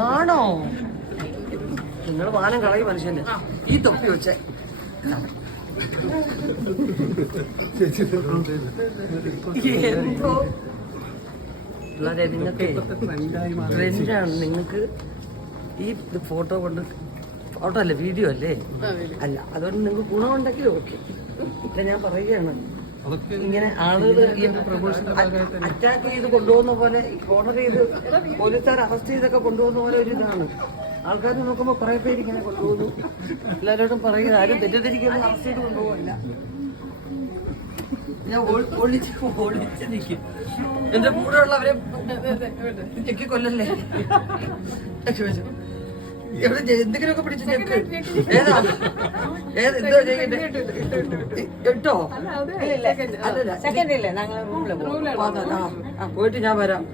ആണോ? നിങ്ങൾ വാനം കളയും മനുഷ്യന്റെ. ഈ തൊപ്പി വെച്ചേ എന്തോ അല്ലാതെ നിങ്ങൾക്ക് ട്രെൻഡാണ്. നിങ്ങൾക്ക് ഈ ഫോട്ടോ കൊണ്ട്, ഫോട്ടോ അല്ലേ വീഡിയോ അല്ലേ? അല്ല, അതുകൊണ്ട് നിങ്ങൾക്ക് ഗുണമുണ്ടെങ്കിൽ ഓക്കെ. ഇല്ല, ഞാൻ പറയുകയാണ്, ഇങ്ങനെ ആളുകൾ അറ്റാക്ക് ചെയ്ത് കൊണ്ടുപോകുന്ന പോലെ, ഓർഡർ ചെയ്ത് പോലീസുകാർ അറസ്റ്റ് ചെയ്തൊക്കെ കൊണ്ടുപോകുന്ന പോലെ ഒരു ഇതാണ്. ആൾക്കാർ നോക്കുമ്പോൾ കുറെ പേര് ഇങ്ങനെ കൊണ്ടുപോകുന്നു. എല്ലാവരോടും പറയുക, ആരും തെറ്റിദ്ധരിക്കുന്നത് അറസ്റ്റ് ചെയ്ത് കൊണ്ടുപോകില്ല. ഞാൻ ഒളിച്ച് നിൽക്കും. എന്റെ കൂടെ ഉള്ളവരെ ചെക്കി കൊല്ലല്ലേ. എവിടെ എന്തെങ്കിലുമൊക്കെ പിടിച്ച് ചെക്ക്. ഏതാ എന്തോ ചെയ്യട്ടെ കേട്ടോ? പോയിട്ട് ഞാൻ വരാം.